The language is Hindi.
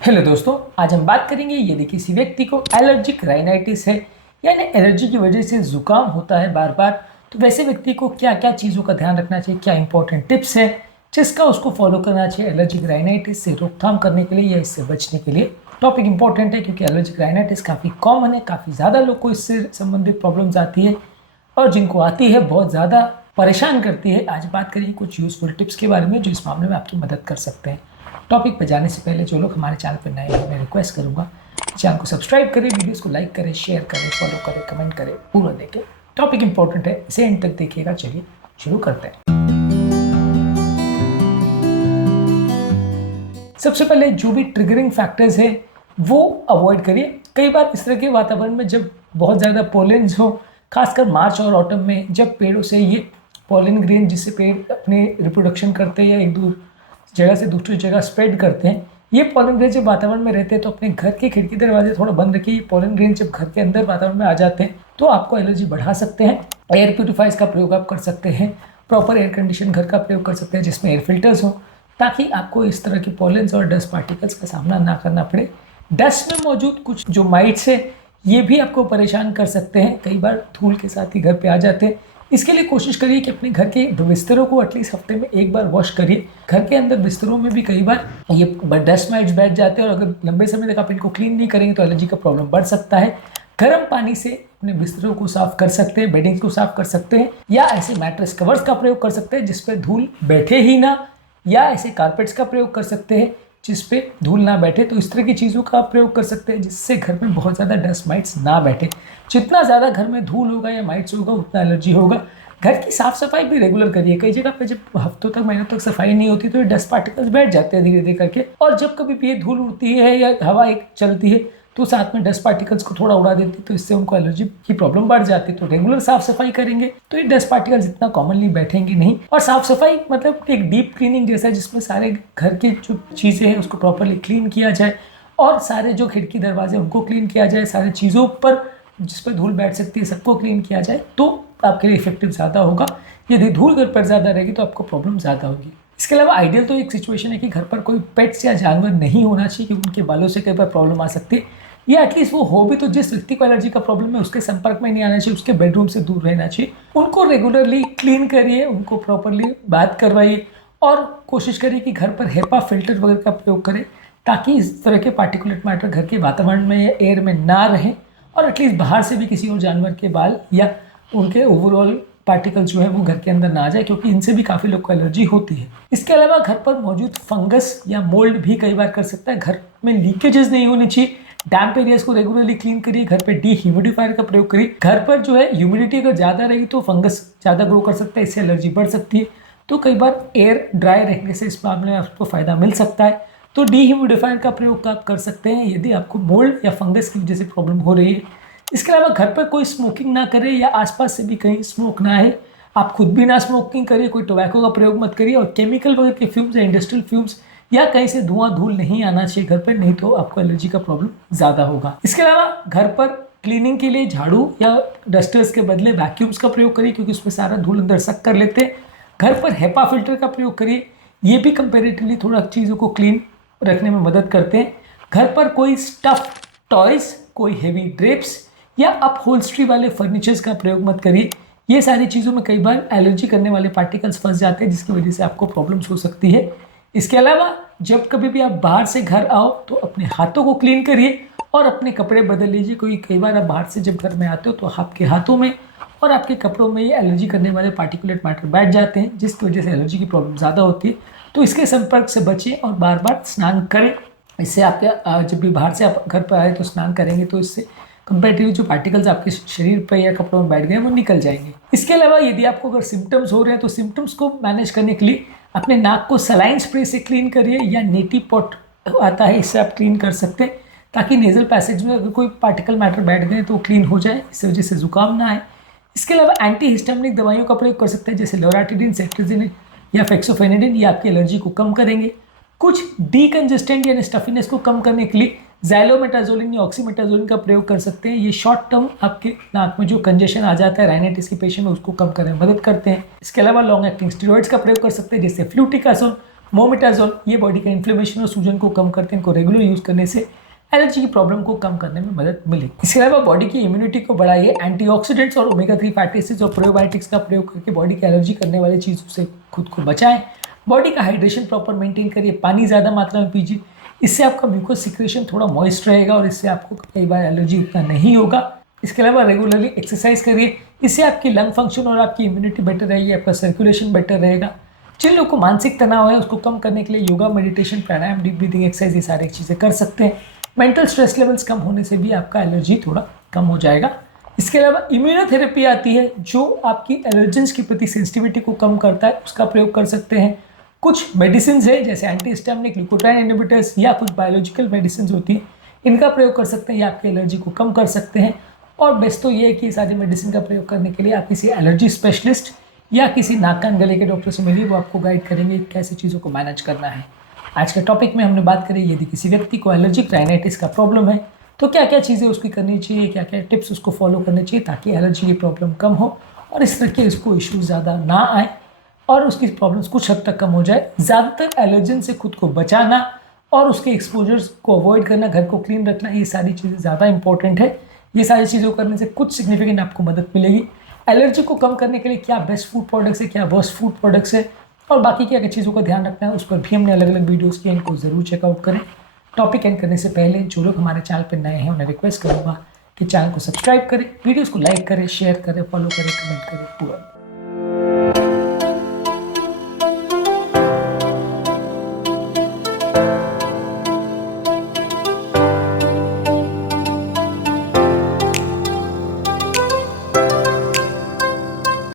हेलो दोस्तों, आज हम बात करेंगे यदि किसी व्यक्ति को एलर्जिक राइनाइटिस है यानी एलर्जी की वजह से जुकाम होता है बार बार, तो वैसे व्यक्ति को क्या क्या चीज़ों का ध्यान रखना चाहिए, क्या इंपॉर्टेंट टिप्स है जिसका उसको फॉलो करना चाहिए एलर्जिक राइनाइटिस से रोकथाम करने के लिए या इससे बचने के लिए। टॉपिक इंपॉर्टेंट है क्योंकि एलर्जिक राइनाइटिस काफ़ी कॉमन है, काफ़ी ज़्यादा लोग को इससे संबंधित प्रॉब्लम्स आती है और जिनको आती है बहुत ज़्यादा परेशान करती है। आज बात करेंगे कुछ यूज़फुल टिप्स के बारे में जो इस मामले में आपकी मदद कर सकते हैं। टॉपिक पर जाने से पहले जो लोग हमारे चैनल पर नए हैं, मैं रिक्वेस्ट करूंगा चैनल को सब्सक्राइब करें, वीडियोस को लाइक करें, शेयर करें, फॉलो करें, कमेंट करें, पूरा देखें। टॉपिक इंपॉर्टेंट है, इसे एंड तक देखिएगा। चलिए शुरू करते हैं। सबसे पहले जो भी ट्रिगरिंग फैक्टर्स है वो अवॉइड करिए। कई बार इस तरह के वातावरण में जब बहुत ज़्यादा पोलेन्स हो, खासकर मार्च और ऑटम में, जब पेड़ों से ये पोलन ग्रेन जिससे पेड़ अपने रिप्रोडक्शन करते हैं या एक दूर जगह से दूसरी जगह स्प्रेड करते हैं, ये पोलन ग्रेन जब वातावरण में रहते हैं तो अपने घर के खिड़की दरवाजे थोड़ा बंद रखिए। ये पोलन ग्रेन जब घर के अंदर वातावरण में आ जाते हैं तो आपको एलर्जी बढ़ा सकते हैं। एयर प्यूरिफायर्स का प्रयोग आप कर सकते हैं, प्रॉपर एयर कंडीशन घर का प्रयोग कर सकते हैं जिसमें एयर फिल्टर्स हो, ताकि आपको इस तरह के पोलेंस और डस्ट पार्टिकल्स का सामना ना करना पड़े। डस्ट में मौजूद कुछ जो माइट्स है ये भी आपको परेशान कर सकते हैं, कई बार धूल के साथ ही घर पे आ जाते हैं। इसके लिए कोशिश करिए कि अपने घर के बिस्तरों को एटलीस्ट हफ्ते में एक बार वॉश करिए। घर के अंदर बिस्तरों में भी कई बार ये डस्ट माइट्स बैठ जाते हैं और अगर लंबे समय तक आप इनको क्लीन नहीं करेंगे तो एलर्जी का प्रॉब्लम बढ़ सकता है। गर्म पानी से अपने बिस्तरों को साफ कर सकते हैं, बेडिंग्स को साफ कर सकते हैं, या ऐसे मैट्रेस कवर्स का प्रयोग कर सकते हैं जिस पर धूल बैठे ही ना, या ऐसे कारपेट्स का प्रयोग कर सकते हैं जिस पे धूल ना बैठे। तो इस तरह की चीज़ों का आप प्रयोग कर सकते हैं जिससे घर में बहुत ज़्यादा डस्ट माइट्स ना बैठे। जितना ज़्यादा घर में धूल होगा या माइट्स होगा उतना एलर्जी होगा। घर की साफ़ सफाई भी रेगुलर करिए। कई जगह पे जब हफ्तों तक महीनों तक सफाई नहीं होती तो ये डस्ट पार्टिकल्स बैठ जाते हैं धीरे धीरे करके, और जब कभी भी ये धूल उड़ती है या हवा एक चलती है तो साथ में डस्ट पार्टिकल्स को थोड़ा उड़ा देती है, तो इससे उनको एलर्जी की प्रॉब्लम बढ़ जाती है। तो रेगुलर साफ सफाई करेंगे तो ये डस्ट पार्टिकल्स इतना कॉमनली बैठेंगे नहीं। और साफ सफाई मतलब एक डीप क्लीनिंग जैसा, जिसमें सारे घर की जो चीज़ें हैं उसको प्रॉपरली क्लीन किया जाए और सारे जो खिड़की दरवाजे उनको क्लीन किया जाए, सारी चीज़ों पर जिस पर धूल बैठ सकती है सबको क्लीन किया जाए तो आपके लिए इफेक्टिव ज़्यादा होगा। यदि धूल घर पर ज़्यादा रहेगी तो आपको प्रॉब्लम ज़्यादा होगी। इसके अलावा आइडियल तो एक सिचुएशन है कि घर पर कोई पेट्स या जानवर नहीं होना चाहिए क्योंकि उनके बालों से कई बार प्रॉब्लम आ सकती है, या एटलीस्ट वो हो भी तो जिस व्यक्ति को एलर्जी का प्रॉब्लम है उसके संपर्क में नहीं आना चाहिए, उसके बेडरूम से दूर रहना चाहिए। उनको रेगुलरली क्लीन करिए, उनको प्रॉपरली बात करवाइए और कोशिश करिए कि घर पर हेपा फिल्टर वगैरह का प्रयोग करें ताकि इस तरह के पार्टिकुलेट मैटर घर के वातावरण में या एयर में ना रहें, और एटलीस्ट बाहर से भी किसी और जानवर के बाल या उनके ओवरऑल पार्टिकल्स जो है वो घर के अंदर ना आ जाए, क्योंकि इनसे भी काफ़ी लोग को एलर्जी होती है। इसके अलावा घर पर मौजूद फंगस या मोल्ड भी कई बार कर सकता है। घर में लीकेजेस नहीं होनी चाहिए। डैम्प एरियाज को रेगुलरली क्लीन करिए। घर पे ह्यूमिडिफायर का प्रयोग करिए। घर पर जो है ह्यूमिडिटी अगर ज़्यादा रहेगी तो फंगस ज़्यादा ग्रो कर सकता है, इससे एलर्जी बढ़ सकती है। तो कई बार एयर ड्राई रहने से इस मामले में आपको फ़ायदा मिल सकता है। तो ह्यूमिडिफायर का प्रयोग आप कर सकते हैं यदि आपको मोल्ड या फंगस की वजह से प्रॉब्लम हो रही है। इसके अलावा घर पर कोई स्मोकिंग ना करे या आसपास से भी कहीं स्मोक ना है। आप खुद भी ना स्मोकिंग करिए, कोई टोबैको का प्रयोग मत करिए, और केमिकल वगैरह के फ्यूम्स या इंडस्ट्रियल फ्यूम्स या कहीं से धुआं धूल नहीं आना चाहिए घर पर, नहीं तो आपको एलर्जी का प्रॉब्लम ज़्यादा होगा। इसके अलावा घर पर क्लीनिंग के लिए झाड़ू या डस्टर्स के बदले वैक्यूम्स का प्रयोग करिए क्योंकि उसमें सारा धूल अंदर सक कर लेते हैं। घर पर हेपा फिल्टर का प्रयोग करिए, ये भी कंपेरेटिवली थोड़ा चीज़ों को क्लीन रखने में मदद करते हैं। घर पर कोई स्टफ टॉयज, कोई हेवी ड्रेप्स या अपहोल्स्ट्री वाले फर्नीचर्स का प्रयोग मत करिए। ये सारी चीज़ों में कई बार एलर्जी करने वाले पार्टिकल्स फंस जाते हैं जिसकी वजह से आपको प्रॉब्लम्स हो सकती है। इसके अलावा जब कभी भी आप बाहर से घर आओ तो अपने हाथों को क्लीन करिए और अपने कपड़े बदल लीजिए। कई बार आप बाहर से जब घर में आते हो तो आपके हाथों में और आपके कपड़ों में ये एलर्जी करने वाले पार्टिकुलेट मैटर बैठ जाते हैं जिसकी वजह से एलर्जी की प्रॉब्लम ज़्यादा होती है। तो इसके संपर्क से बचें और बार बार स्नान करें। इससे आपके जब भी बाहर से आप घर पर आए तो स्नान करेंगे तो इससे कंपेरेटिवली जो पार्टिकल्स आपके शरीर पर या कपड़ों में बैठ गए वो निकल जाएंगे। इसके अलावा यदि आपको अगर सिम्टम्स हो रहे हैं तो सिम्टम्स को मैनेज करने के लिए अपने नाक को सलाइन स्प्रे से क्लीन करिए, या नेटी पॉट आता है इससे आप क्लीन कर सकते हैं ताकि नेजल पैसेज में अगर कोई पार्टिकल मैटर बैठ गए तो क्लीन हो जाए, इससे वजह से जुकाम ना आए। इसके अलावा एंटी हिस्टामिनिक दवाइयों का प्रयोग कर सकते हैं जैसे लोराटिडिन, सेट्रिजिन या फेक्सोफेनिडिन, ये आपकी एलर्जी को कम करेंगे। कुछ डीकंजेस्टेंट यानी स्टफीनेस को कम करने के लिए ज़ैलोमेटाजोलिन या ऑक्सीमेटाजोलिन का प्रयोग कर सकते हैं। ये शॉर्ट टर्म आपके नाक में जो कंजेशन आ जाता है राइनाइटिस के पेशेंट में उसको कम करने में मदद करते हैं। इसके अलावा लॉन्ग एक्टिंग स्टेरॉइड्स का प्रयोग कर सकते हैं जैसे फ्लूटिकासोन, मोमेटाजोल, ये बॉडी का इन्फ्लेमेशन और सूजन को कम करते हैं। इनको रेगुलर यूज़ करने से एलर्जी की प्रॉब्लम को कम करने में मदद मिलेगी। इसके अलावा बॉडी की इम्यूनिटी को बढ़ाइए। एंटीऑक्सीडेंट्स और ओमेगा 3 फैटी एसिड्स और प्रोबायोटिक्स का प्रयोग करके बॉडी की एलर्जी करने वाली चीज़ों से खुद को बचाएं। बॉडी का हाइड्रेशन प्रॉपर मेंटेन करिए, पानी ज़्यादा मात्रा में पीजिए। इससे आपका म्यूकस सिक्रेशन थोड़ा मॉइस्ट रहेगा और इससे आपको कई बार एलर्जी उतना नहीं होगा। इसके अलावा रेगुलरली एक्सरसाइज करिए, इससे आपकी लंग फंक्शन और आपकी इम्यूनिटी बेटर रहेगी, आपका सर्कुलेशन बेटर रहेगा। जिन लोगों को मानसिक तनाव है उसको कम करने के लिए योगा, मेडिटेशन, प्राणायाम, डीप ब्रीथिंग एक्सरसाइज, ये सारी चीज़ें कर सकते हैं। मेंटल स्ट्रेस लेवल्स कम होने से भी आपका एलर्जी थोड़ा कम हो जाएगा। इसके अलावा इम्यूनोथेरेपी आती है जो आपकी एलर्जेंस के प्रति सेंसिटिविटी को कम करता है, उसका प्रयोग कर सकते हैं। कुछ मेडिसिन है जैसे एंटीहिस्टामिनिक, ग्लूकोट्राइन इनहिबिटर्स या कुछ बायोलॉजिकल मेडिसिन होती है, इनका प्रयोग कर सकते हैं, ये आपकी एलर्जी को कम कर सकते हैं। और बेस्ट तो ये है कि ये सारी मेडिसिन का प्रयोग करने के लिए आप किसी एलर्जी स्पेशलिस्ट या किसी नाक कान गले के डॉक्टर से मिलिए, वो आपको गाइड करेंगे कैसे चीज़ों को मैनेज करना है। आज के टॉपिक में हमने बात करी, यदि किसी व्यक्ति को एलर्जिक राइनाइटिस का प्रॉब्लम है तो क्या क्या चीज़ें उसकी करनी चाहिए, क्या क्या टिप्स उसको फॉलो करने चाहिए ताकि एलर्जी की प्रॉब्लम कम हो और इस तरह के उसको इश्यूज ज़्यादा ना आए और उसकी प्रॉब्लम्स कुछ हद तक कम हो जाए। ज़्यादातर एलर्जन से खुद को बचाना और उसके एक्सपोजर्स को अवॉइड करना, घर को क्लीन रखना, ये सारी चीज़ें ज़्यादा इंपॉर्टेंट है। ये सारी चीज़ों करने से कुछ सिग्निफिकेंट आपको मदद मिलेगी। एलर्जी को कम करने के लिए क्या बेस्ट फूड प्रोडक्ट्स है, क्या वर्स्ट फूड प्रोडक्ट्स है और बाकी क्या क्या चीज़ों का ध्यान रखना है, उस पर भी हमने अलग अलग वीडियोस किए, इनको ज़रूर चेकआउट करें। टॉपिक एंड करने से पहले जो लोग हमारे चैनल पर नए हैं उन्हें रिक्वेस्ट करूँगा कि चैनल को सब्सक्राइब करें, वीडियोज़ को लाइक करें, शेयर करें, फॉलो करें, कमेंट करें पूरा।